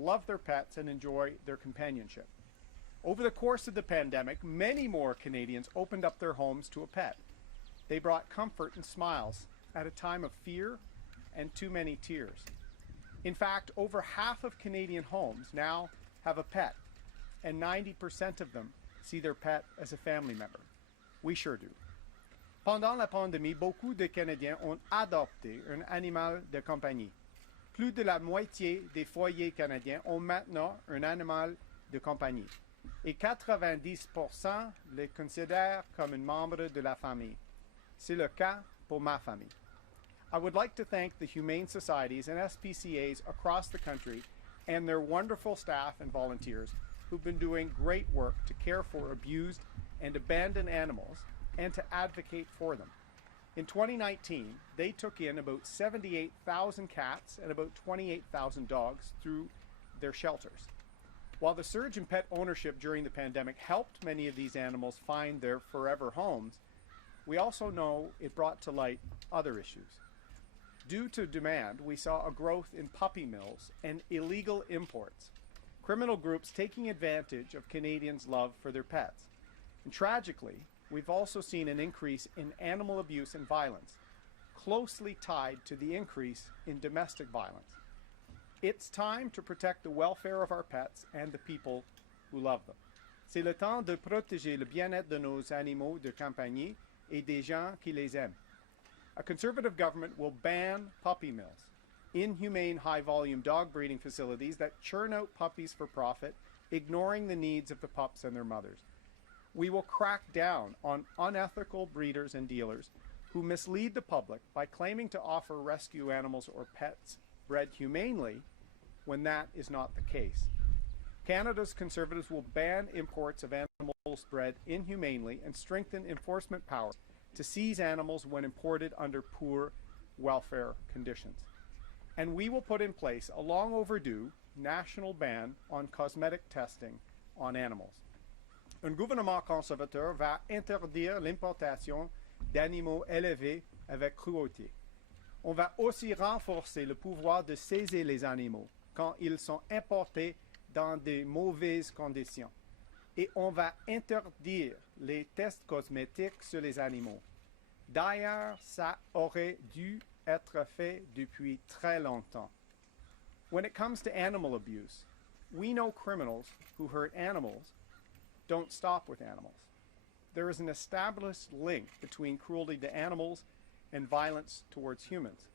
love their pets and enjoy their companionship. Over the course of the pandemic, many more Canadians opened up their homes to a pet. They brought comfort and smiles at a time of fear and too many tears. In fact, over half of Canadian homes now have a pet, and 90% of them see their pet as a family member. We sure do. Pendant la pandémie, beaucoup de Canadiens ont adopté un animal de compagnie. Plus de la moitié des foyers canadiens ont maintenant un animal de compagnie, et 90% les considèrent comme un membre de la famille. C'est le cas pour ma famille. I would like to thank the humane societies and SPCAs across the country and their wonderful staff and volunteers who've been doing great work to care for abused and abandoned animals and to advocate for them. In 2019, they took in about 78,000 cats and about 28,000 dogs through their shelters. While the surge in pet ownership during the pandemic helped many of these animals find their forever homes, we also know it brought to light other issues. Due to demand, we saw a growth in puppy mills and illegal imports, criminal groups taking advantage of Canadians' love for their pets. And tragically, we've also seen an increase in animal abuse and violence, closely tied to the increase in domestic violence. It's time to protect the welfare of our pets and the people who love them. C'est le temps de protéger le bien-être de nos animaux de compagnie et des gens qui les aiment. A Conservative government will ban puppy mills, inhumane high-volume dog breeding facilities that churn out puppies for profit, ignoring the needs of the pups and their mothers. We will crack down on unethical breeders and dealers who mislead the public by claiming to offer rescue animals or pets bred humanely when that is not the case. Canada's Conservatives will ban imports of animals bred inhumanely and strengthen enforcement powers to seize animals when imported under poor welfare conditions. And we will put in place a long overdue national ban on cosmetic testing on animals. Un gouvernement conservateur va interdire l'importation d'animaux élevés avec cruauté. On va aussi renforcer le pouvoir de saisir les animaux quand ils sont importés dans de mauvaises conditions. Et on va interdire les tests cosmétiques sur les animaux. D'ailleurs, ça aurait dû être fait depuis très longtemps. When it comes to animal abuse, we know criminals who hurt animals don't stop with animals. There is an established link between cruelty to animals and violence towards humans.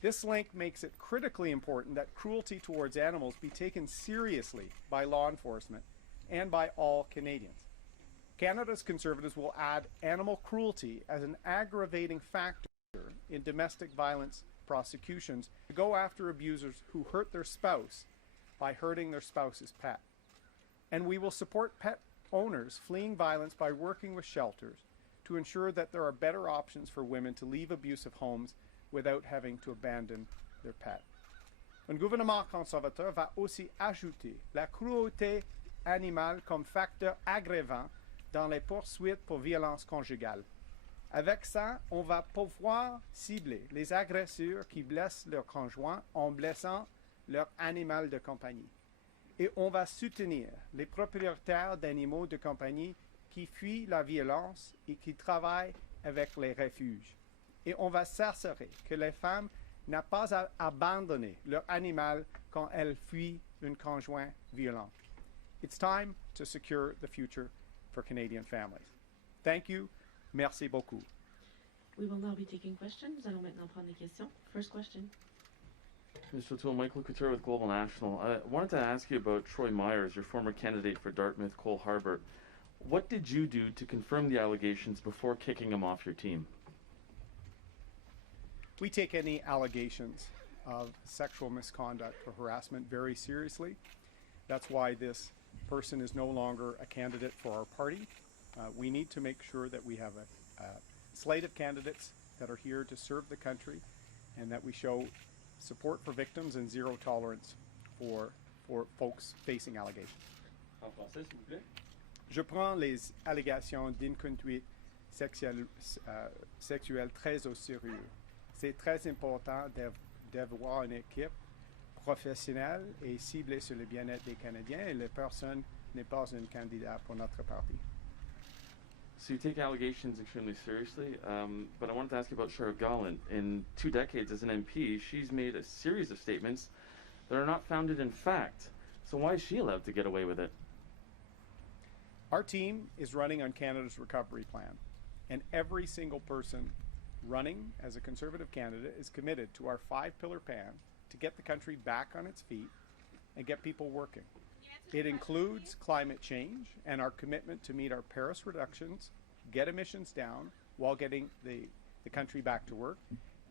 This link makes it critically important that cruelty towards animals be taken seriously by law enforcement and by all Canadians. Canada's Conservatives will add animal cruelty as an aggravating factor in domestic violence prosecutions to go after abusers who hurt their spouse by hurting their spouse's pet. And we will support pet owners fleeing violence by working with shelters to ensure that there are better options for women to leave abusive homes without having to abandon their pet. Un gouvernement conservateur va aussi ajouter la cruauté animale comme facteur aggravant dans les poursuites pour violence conjugale. Avec ça, on va pouvoir cibler les agresseurs qui blessent leur conjoint en blessant leur animal de compagnie. Et on va soutenir les propriétaires d'animaux de compagnie qui fuient la violence et qui travaillent avec les refuges. Et on va s'assurer que les femmes n'ont pas à abandonner leur animal quand elles fuient un conjoint violent. It's time to secure the future for Canadian families. Thank you. Merci beaucoup. We will now be taking questions. Nous allons maintenant prendre des questions. First question. Mr. O'Toole, Michael Couture with Global National. I wanted to ask you about Troy Myers, your former candidate for Dartmouth Cole Harbour. What did you do to confirm the allegations before kicking him off your team? We take any allegations of sexual misconduct or harassment very seriously. That's why this person is no longer a candidate for our party. We need to make sure that we have a slate of candidates that are here to serve the country and that we show support for victims and zero tolerance for folks facing allegations. En français, s'il vous plaît. Je prends les allégations d'inconduite sexuelle très au sérieux. C'est très important d'avoir une équipe professionnel et ciblé sur le bien-être des Canadiens, et la personne n'est pas un candidat pour notre parti. So you take allegations extremely seriously, but I wanted to ask you about Sheriff Gallant. In 2 decades as an MP, she's made a series of statements that are not founded in fact. So why is she allowed to get away with it? Our team is running on Canada's recovery plan, and every single person running as a Conservative candidate is committed to our 5-pillar plan to get the country back on its feet and get people working. It includes climate change and our commitment to meet our Paris reductions, get emissions down while getting the country back to work,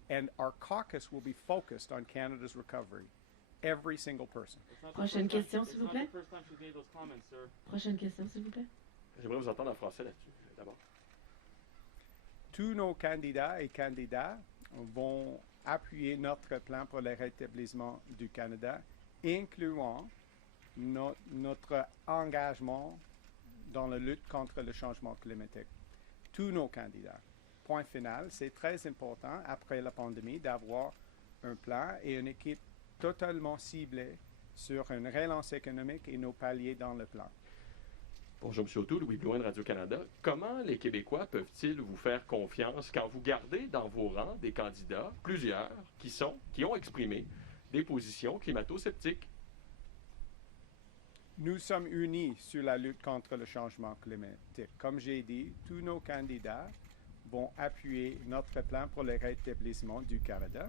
and our caucus will be focused on Canada's recovery. Every single person. Prochaine question, s'il vous plaît. It's not the first time she's made those comments, sir. Prochaine question, s'il vous plaît. J'aimerais vous entendre en français là-dessus, d'abord. Tous nos candidats et candidates vont appuyer notre plan pour le rétablissement du Canada, incluant notre engagement dans la lutte contre le changement climatique. Tous nos candidats. Point final, c'est très important après la pandémie d'avoir un plan et une équipe totalement ciblée sur une relance économique et nos paliers dans le plan. Bonjour, M. O'Toole, Louis Blouin de Radio-Canada. Comment les Québécois peuvent-ils vous faire confiance quand vous gardez dans vos rangs des candidats, plusieurs, qui ont exprimé des positions climato-sceptiques? Nous sommes unis sur la lutte contre le changement climatique. Comme j'ai dit, tous nos candidats vont appuyer notre plan pour le rétablissement du Canada,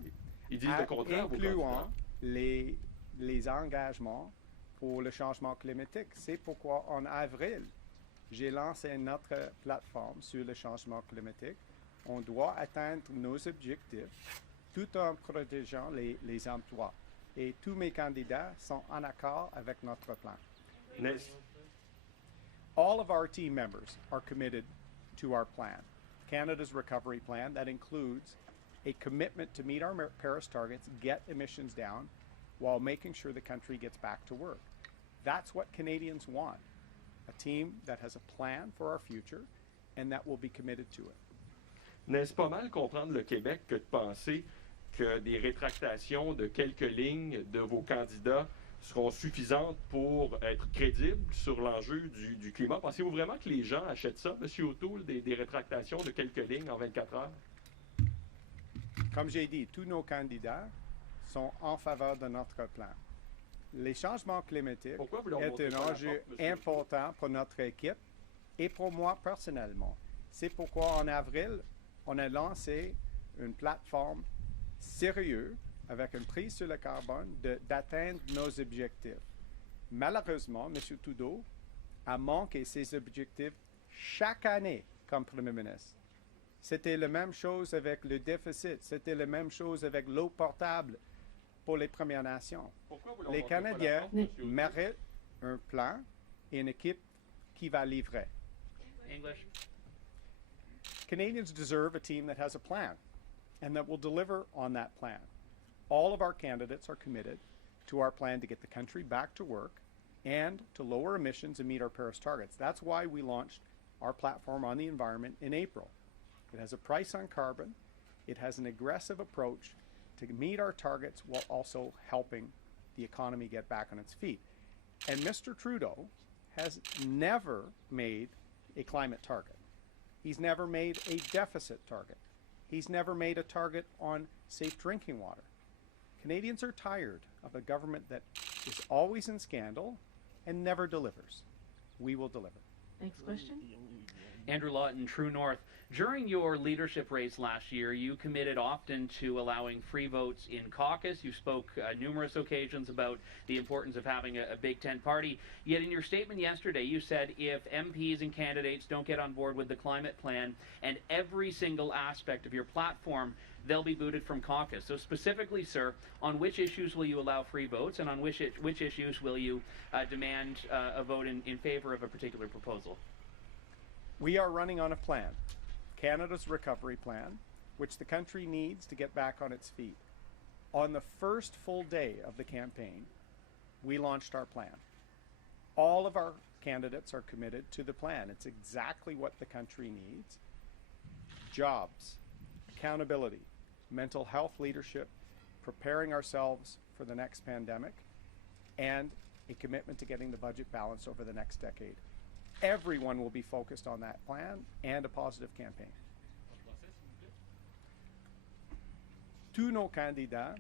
Ils disent le contraire, vos incluant candidats. les engagements pour le changement climatique. C'est pourquoi en avril, j'ai lancé notre plateforme sur le changement climatique. On doit atteindre nos objectifs tout en protégeant les emplois. Et tous mes candidats sont en accord avec notre plan. All of our team members are committed to our plan, Canada's recovery plan that includes a commitment to meet our Paris targets, get emissions down, while making sure the country gets back to work. That's what Canadians want, a team that has a plan for our future and that will be committed to it. N'est-ce pas mal comprendre le Québec que de penser que des rétractations de quelques lignes de vos candidats seront suffisantes pour être crédibles sur l'enjeu du climat? Pensez-vous vraiment que les gens achètent ça, M. O'Toole, des rétractations de quelques lignes en 24 heures? Comme j'ai dit, tous nos candidats sont en faveur de notre plan. Les changements climatiques est un enjeu important pour notre équipe et pour moi personnellement. C'est pourquoi en avril, on a lancé une plateforme sérieuse avec une prise sur le carbone d'atteindre nos objectifs. Malheureusement, M. Trudeau a manqué ses objectifs chaque année comme Premier ministre. C'était la même chose avec le déficit, c'était la même chose avec l'eau potable pour les Premières Nations. Les Canadiens méritent un plan et une équipe qui va livrer. English. Canadians deserve a team that has a plan and that will deliver on that plan. All of our candidates are committed to our plan to get the country back to work and to lower emissions and meet our Paris targets. That's why we launched our platform on the environment in April. It has a price on carbon. It has an aggressive approach to meet our targets while also helping the economy get back on its feet. And Mr. Trudeau has never made a climate target. He's never made a deficit target. He's never made a target on safe drinking water. Canadians are tired of a government that is always in scandal and never delivers. We will deliver. Next question. Andrew Lawton, True North. During your leadership race last year, you committed often to allowing free votes in caucus. You spoke numerous occasions about the importance of having a Big Tent party. Yet in your statement yesterday, you said if MPs and candidates don't get on board with the climate plan and every single aspect of your platform, they'll be booted from caucus. So specifically, sir, on which issues will you allow free votes, and on which issues will you demand a vote in favor of a particular proposal? We are running on a plan, Canada's recovery plan, which the country needs to get back on its feet. On the first full day of the campaign, we launched our plan. All of our candidates are committed to the plan. It's exactly what the country needs. Jobs, accountability, mental health leadership, preparing ourselves for the next pandemic, and a commitment to getting the budget balanced over the next decade. Everyone will be focused on that plan and a positive campaign. Tous nos candidats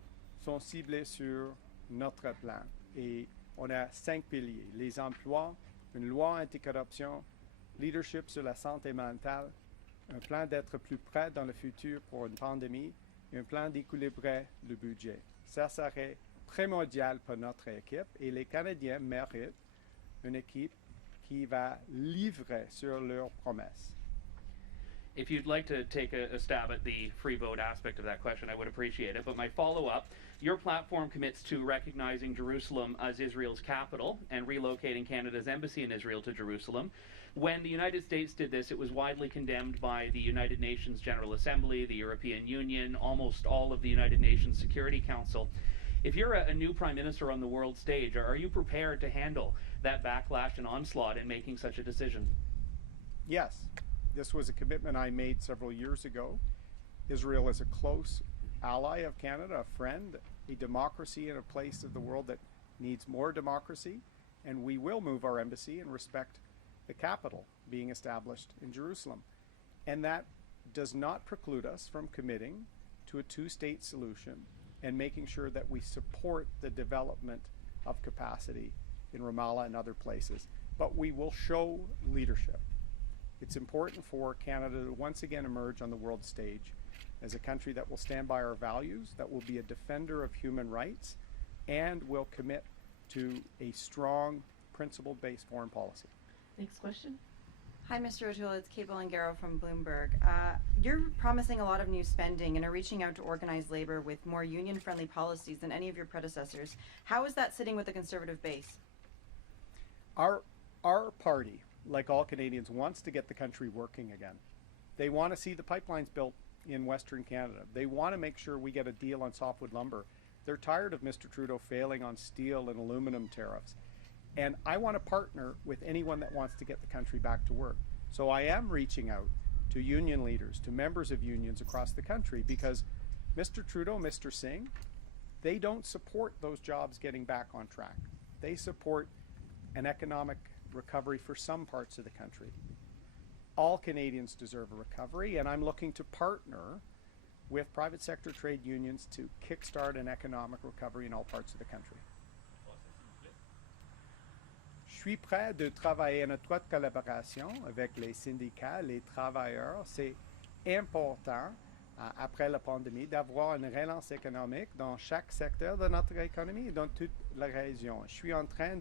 sont ciblés sur notre plan et on a 5 piliers: les emplois, une loi anticorruption, leadership sur la santé mentale, un plan d'être plus prêt dans le futur pour une pandémie et un plan d'équilibrer le budget. Ça serait primordial pour notre équipe et les Canadiens méritent une équipe qui va livrer sur leurs promesses. If you'd like to take a stab at the free vote aspect of that question, I would appreciate it. But my follow-up, your platform commits to recognizing Jerusalem as Israel's capital and relocating Canada's embassy in Israel to Jerusalem. When the United States did this, it was widely condemned by the United Nations General Assembly, the European Union, almost all of the United Nations Security Council. If you're a new prime minister on the world stage, are you prepared to handle that backlash and onslaught in making such a decision? Yes, this was a commitment I made several years ago. Israel is a close ally of Canada, a friend, a democracy in a place of the world that needs more democracy, and we will move our embassy and respect the capital being established in Jerusalem. And that does not preclude us from committing to a two-state solution and making sure that we support the development of capacity in Ramallah and other places. But we will show leadership. It's important for Canada to once again emerge on the world stage as a country that will stand by our values, that will be a defender of human rights, and will commit to a strong, principle-based foreign policy. Next question. Hi, Mr. O'Toole. It's Kate Bolingaro from Bloomberg. You're promising a lot of new spending and are reaching out to organized labor with more union-friendly policies than any of your predecessors. How is that sitting with the Conservative base? Our party, like all Canadians, wants to get the country working again. They want to see the pipelines built in Western Canada. They want to make sure we get a deal on softwood lumber. They're tired of Mr. Trudeau failing on steel and aluminum tariffs. And I want to partner with anyone that wants to get the country back to work. So I am reaching out to union leaders, to members of unions across the country, because Mr. Trudeau, Mr. Singh, they don't support those jobs getting back on track. They support an economic recovery for some parts of the country. All Canadians deserve a recovery, and I'm looking to partner with private sector trade unions to kickstart an economic recovery in all parts of the country. Je suis prêt de travailler en étroite collaboration avec les syndicats, les travailleurs. C'est important, après la pandémie, d'avoir une relance économique dans chaque secteur de notre économie et dans toute la région. Je suis en train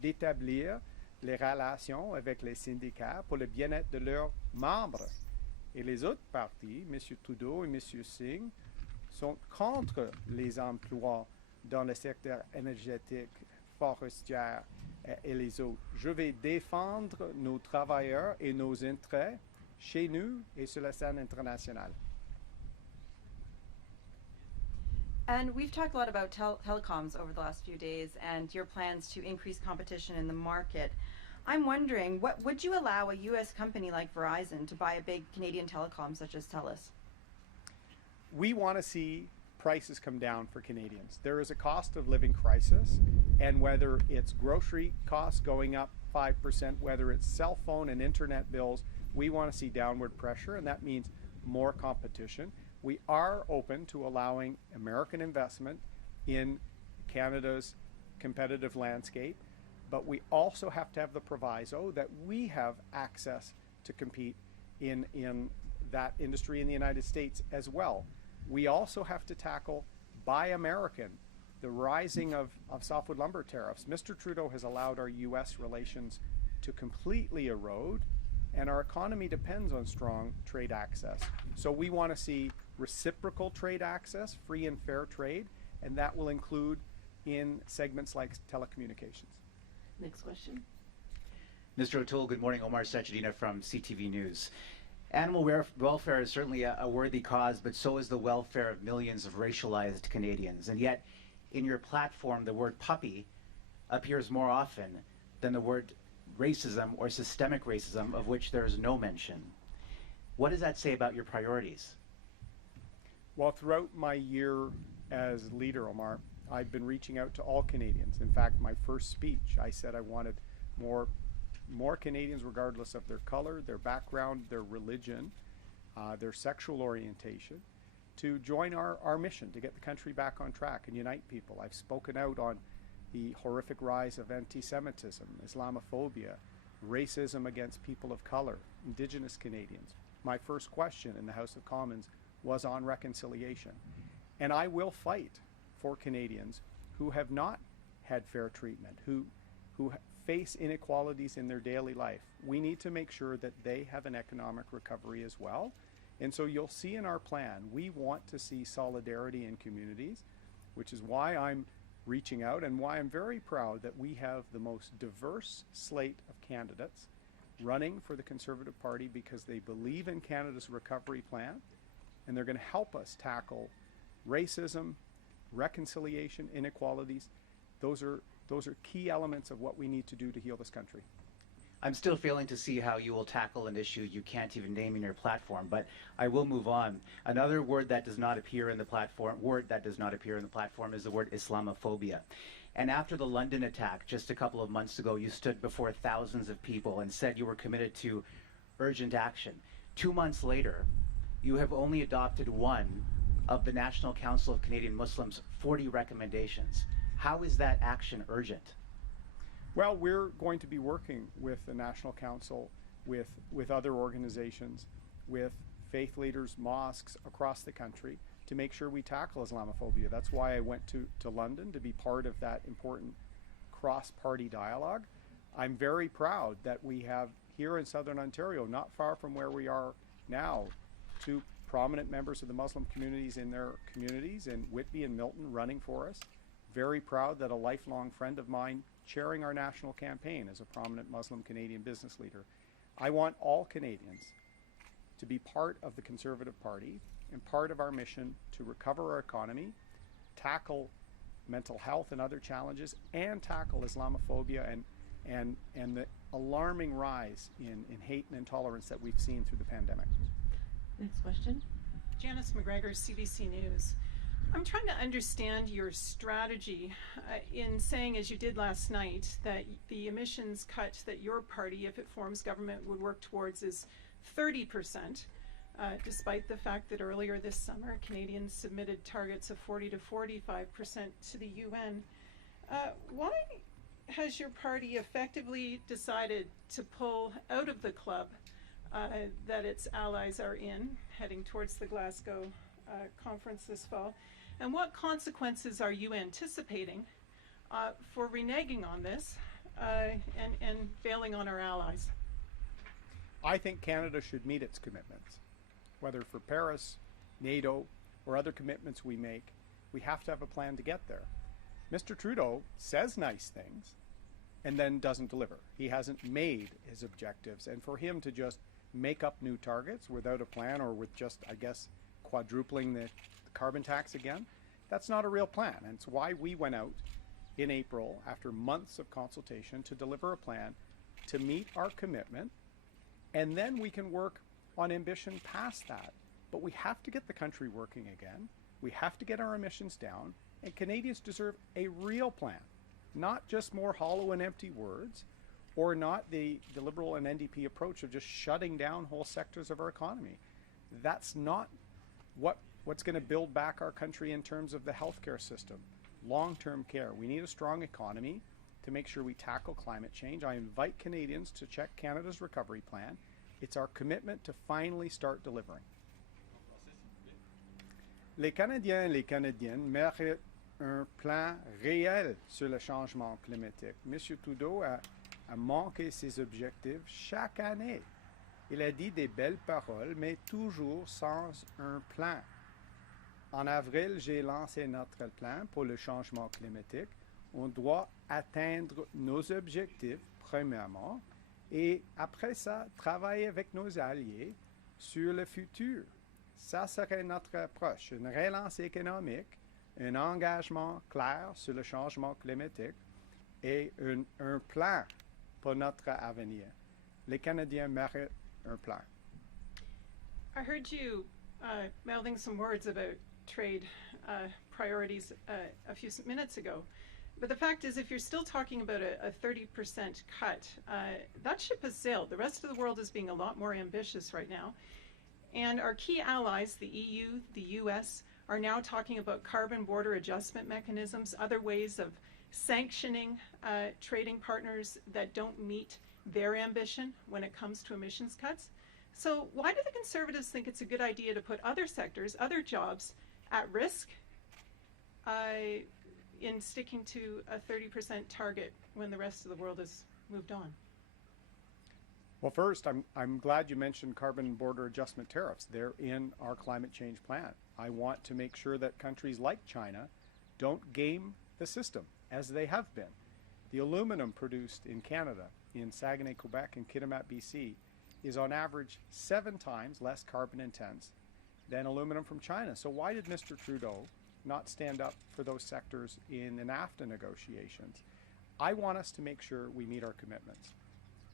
d'établir les relations avec les syndicats pour le bien-être de leurs membres. Et les autres partis, M. Trudeau et M. Singh, sont contre les emplois dans le secteur énergétique, forestière et les autres. Je vais défendre nos travailleurs et nos intérêts chez nous et sur la scène internationale. And we've talked a lot about telecoms over the last few days and your plans to increase competition in the market. I'm wondering, would you allow a U.S. company like Verizon to buy a big Canadian telecom such as TELUS? We want to see prices come down for Canadians. There is a cost of living crisis, and whether it's grocery costs going up 5%, whether it's cell phone and internet bills, we want to see downward pressure, and that means more competition. We are open to allowing American investment in Canada's competitive landscape, but we also have to have the proviso that we have access to compete in that industry in the United States as well. We also have to tackle Buy American, the rising of softwood lumber tariffs. Mr. Trudeau has allowed our U.S. relations to completely erode, and our economy depends on strong trade access. So we want to see reciprocal trade access, free and fair trade, and that will include in segments like telecommunications. Next question. Mr. O'Toole, good morning. Omar Sachedina from CTV News. Animal welfare is certainly a worthy cause, but so is the welfare of millions of racialized Canadians. And yet, in your platform, the word puppy appears more often than the word racism or systemic racism, of which there is no mention. What does that say about your priorities? Well, throughout my year as leader, Omar, I've been reaching out to all Canadians. In fact, my first speech, I said I wanted more Canadians, regardless of their color, their background, their religion, their sexual orientation, to join our mission to get the country back on track and unite people. I've spoken out on the horrific rise of anti-Semitism, Islamophobia, racism against people of color, Indigenous Canadians. My first question in the House of Commons was on reconciliation. And I will fight for Canadians who have not had fair treatment, who face inequalities in their daily life. We need to make sure that they have an economic recovery as well. And so you'll see in our plan, we want to see solidarity in communities, which is why I'm reaching out and why I'm very proud that we have the most diverse slate of candidates running for the Conservative Party, because they believe in Canada's recovery plan and they're going to help us tackle racism, reconciliation, inequalities. Those are key elements of what we need to do to heal this country. I'm still failing to see how you will tackle an issue you can't even name in your platform, but I will move on. Another word that does not appear in the platform is the word Islamophobia. And after the London attack just a couple of months ago, you stood before thousands of people and said you were committed to urgent action. 2 months later, you have only adopted one of the National Council of Canadian Muslims' 40 recommendations. How is that action urgent? Well, we're going to be working with the National Council, with other organizations, with faith leaders, mosques across the country to make sure we tackle Islamophobia. That's why I went to London, to be part of that important cross-party dialogue. I'm very proud that we have here in Southern Ontario, not far from where we are now, two prominent members of the Muslim communities in their communities, in Whitby and Milton, running for us. Very proud that a lifelong friend of mine chairing our national campaign as a prominent Muslim Canadian business leader. I want all Canadians to be part of the Conservative Party and part of our mission to recover our economy, tackle mental health and other challenges, and tackle Islamophobia and the alarming rise in hate and intolerance that we've seen through the pandemic. Next question. Janice McGregor, CBC News. I'm trying to understand your strategy in saying, as you did last night, that the emissions cut that your party, if it forms government, would work towards is 30%, despite the fact that earlier this summer Canadians submitted targets of 40 to 45% to the UN. Why has your party effectively decided to pull out of the club that its allies are in, heading towards the Glasgow conference this fall? And what consequences are you anticipating for reneging on this and bailing on our allies? I think Canada should meet its commitments. Whether for Paris, NATO, or other commitments we make, we have to have a plan to get there. Mr. Trudeau says nice things and then doesn't deliver. He hasn't made his objectives, and for him to just make up new targets without a plan, or with just, I guess, quadrupling the carbon tax again, that's not a real plan. And it's why we went out in April, after months of consultation, to deliver a plan to meet our commitment, and then we can work on ambition past that. But we have to get the country working again. We have to get our emissions down, and Canadians deserve a real plan, not just more hollow and empty words, or not the Liberal and NDP approach of just shutting down whole sectors of our economy. That's not what's going to build back our country in terms of the healthcare system, long-term care. We need a strong economy to make sure we tackle climate change. I invite Canadians to check Canada's recovery plan. It's our commitment to finally start delivering. Les Canadiens et les Canadiennes méritent un plan réel sur le changement climatique. M. Trudeau a manqué ses objectifs chaque année. Il a dit des belles paroles, mais toujours sans un plan. En avril, j'ai lancé notre plan pour le changement climatique. On doit atteindre nos objectifs, premièrement, et après ça, travailler avec nos alliés sur le futur. Ça serait notre approche, une relance économique, un engagement clair sur le changement climatique et un plan pour notre avenir. Les Canadiens méritent un plan. I heard you mouthing some words about trade priorities a few minutes ago. But the fact is, if you're still talking about a 30% cut, that ship has sailed. The rest of the world is being a lot more ambitious right now. And our key allies, the EU, the US, are now talking about carbon border adjustment mechanisms, other ways of sanctioning trading partners that don't meet their ambition when it comes to emissions cuts. So why do the Conservatives think it's a good idea to put other sectors, other jobs at risk in sticking to a 30% target when the rest of the world has moved on? Well, first, I'm glad you mentioned carbon border adjustment tariffs. They're in our climate change plan. I want to make sure that countries like China don't game the system, as they have been. The aluminum produced in Canada, in Saguenay, Quebec, and Kitimat, BC, is on average 7 times less carbon intense than aluminum from China. So why did Mr. Trudeau not stand up for those sectors in the NAFTA negotiations? I want us to make sure we meet our commitments.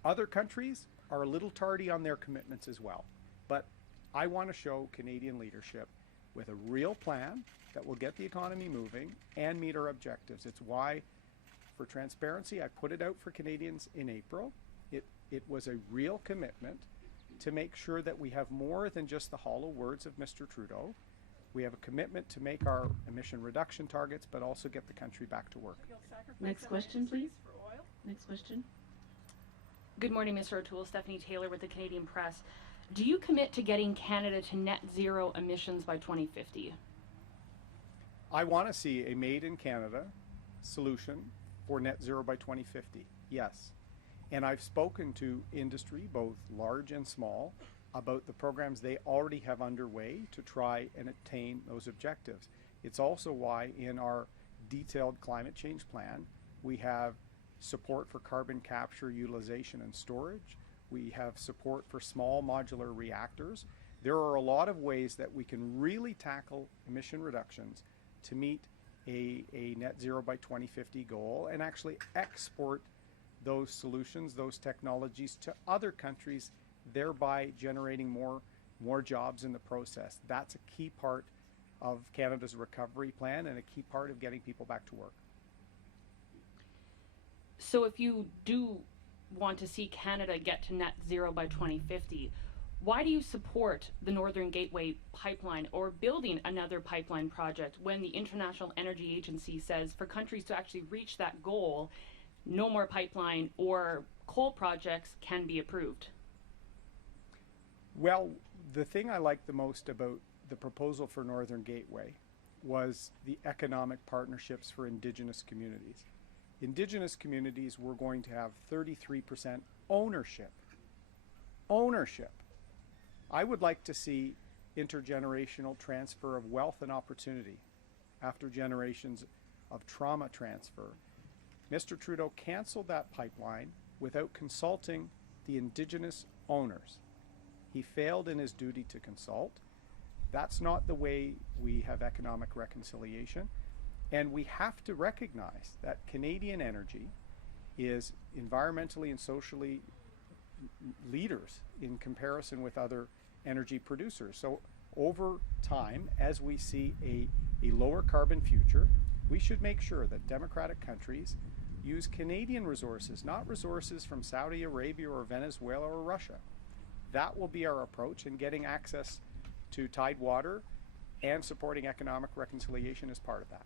Other countries are a little tardy on their commitments as well, but I want to show Canadian leadership with a real plan that will get the economy moving and meet our objectives. It's why, for transparency, I put it out for Canadians in April. It was a real commitment to make sure that we have more than just the hollow words of Mr. Trudeau. We have a commitment to make our emission reduction targets, but also get the country back to work. Next question, please. Next question. Good morning, Mr. O'Toole. Stephanie Taylor with the Canadian Press. Do you commit to getting Canada to net zero emissions by 2050? I want to see a made in Canada solution for net zero by 2050, yes. And I've spoken to industry, both large and small, about the programs they already have underway to try and attain those objectives. It's also why in our detailed climate change plan, we have support for carbon capture, utilization, and storage. We have support for small modular reactors. There are a lot of ways that we can really tackle emission reductions to meet a net zero by 2050 goal and actually export those solutions, those technologies to other countries, thereby generating more jobs in the process. That's a key part of Canada's recovery plan and a key part of getting people back to work. So if you do want to see Canada get to net zero by 2050, why do you support the Northern Gateway pipeline or building another pipeline project when the International Energy Agency says for countries to actually reach that goal, no more pipeline or coal projects can be approved? Well, the thing I liked the most about the proposal for Northern Gateway was the economic partnerships for Indigenous communities. Indigenous communities were going to have 33% ownership. Ownership. I would like to see intergenerational transfer of wealth and opportunity after generations of trauma transfer. Mr. Trudeau canceled that pipeline without consulting the Indigenous owners. He failed in his duty to consult. That's not the way we have economic reconciliation. And we have to recognize that Canadian energy is environmentally and socially leaders in comparison with other energy producers. So over time, as we see a lower carbon future, we should make sure that democratic countries use Canadian resources, not resources from Saudi Arabia or Venezuela or Russia. That will be our approach, and getting access to tidewater and supporting economic reconciliation is part of that.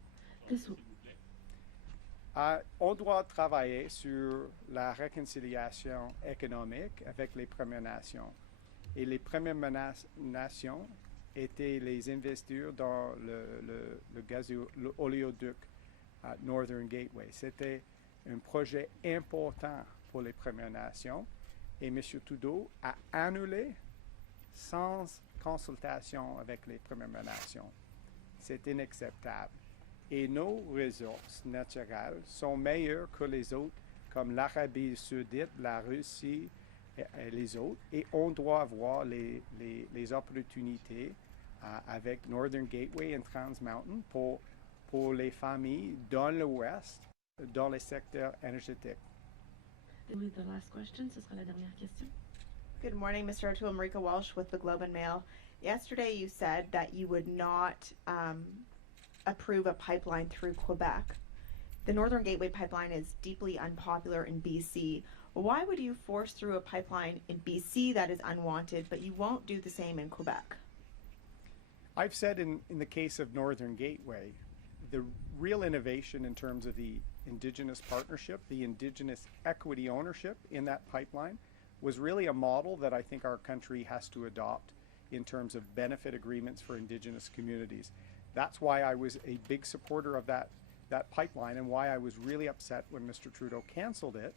On doit travailler sur la réconciliation économique avec les Premières Nations. Et les Premières Nations étaient les investisseurs dans l'oléoduc Northern Gateway. C'était un projet important pour les Premières Nations et M. Trudeau a annulé sans consultation avec les Premières Nations. C'est inacceptable. Et nos ressources naturelles sont meilleures que les autres, comme l'Arabie Saoudite, la Russie et les autres. Et on doit avoir les opportunités avec Northern Gateway et Trans Mountain pour les familles dans l'Ouest, dans les secteurs énergétiques. With the last question, ce sera la dernière question. Good morning, Mr. O'Toole. Marika Walsh with the Globe and Mail. Yesterday you said that you would not approve a pipeline through Quebec. The Northern Gateway pipeline is deeply unpopular in BC. Why would you force through a pipeline in BC that is unwanted, but you won't do the same in Quebec? I've said in the case of Northern Gateway, the real innovation in terms of the Indigenous partnership, the Indigenous equity ownership in that pipeline, was really a model that I think our country has to adopt in terms of benefit agreements for Indigenous communities. That's why I was a big supporter of that pipeline, and why I was really upset when Mr. Trudeau canceled it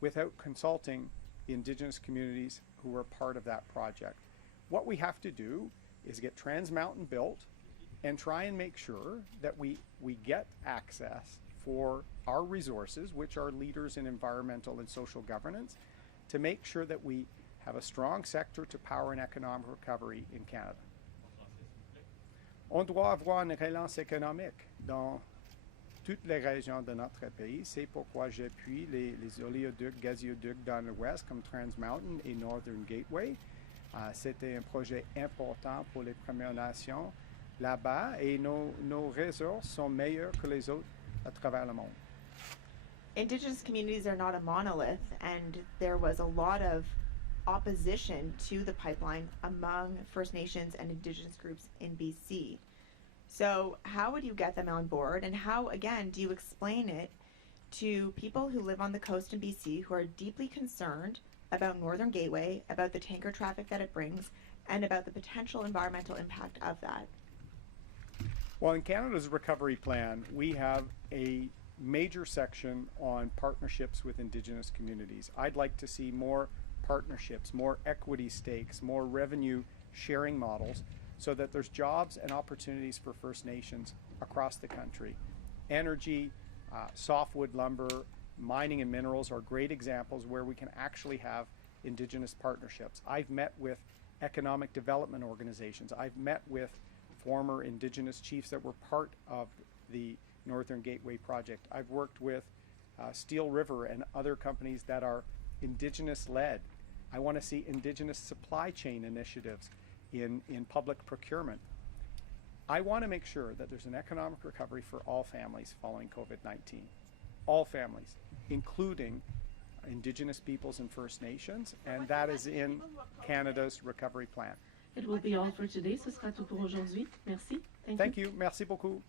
without consulting the Indigenous communities who were part of that project. What we have to do is get Trans Mountain built and try and make sure that we get access for our resources, which are leaders in environmental and social governance, to make sure that we have a strong sector to power an economic recovery in Canada. On doit avoir une relance économique dans toutes les régions de notre pays. C'est pourquoi j'appuie les oléoducs, gazoducs dans l'Ouest comme Trans Mountain et Northern Gateway. C'était un projet important pour les Premières Nations là-bas, et nos ressources sont meilleures que les autres à travers le monde. Indigenous communities are not a monolith, and there was a lot of opposition to the pipeline among First Nations and Indigenous groups in BC. So how would you get them on board, and how, again, do you explain it to people who live on the coast in BC who are deeply concerned about Northern Gateway, about the tanker traffic that it brings, and about the potential environmental impact of that? Well, in Canada's recovery plan, we have a major section on partnerships with Indigenous communities. I'd like to see more partnerships, more equity stakes, more revenue sharing models, so that there's jobs and opportunities for First Nations across the country. Energy, softwood lumber, mining and minerals are great examples where we can actually have Indigenous partnerships. I've met with economic development organizations. I've met with former Indigenous chiefs that were part of the Northern Gateway project. I've worked with Steel River and other companies that are Indigenous-led. I want to see Indigenous supply chain initiatives in public procurement. I want to make sure that there's an economic recovery for all families following COVID-19. All families, including Indigenous peoples and First Nations, and that is in Canada's recovery plan. It will be all for today. Ce sera tout pour aujourd'hui. Merci. Thank you. Merci beaucoup.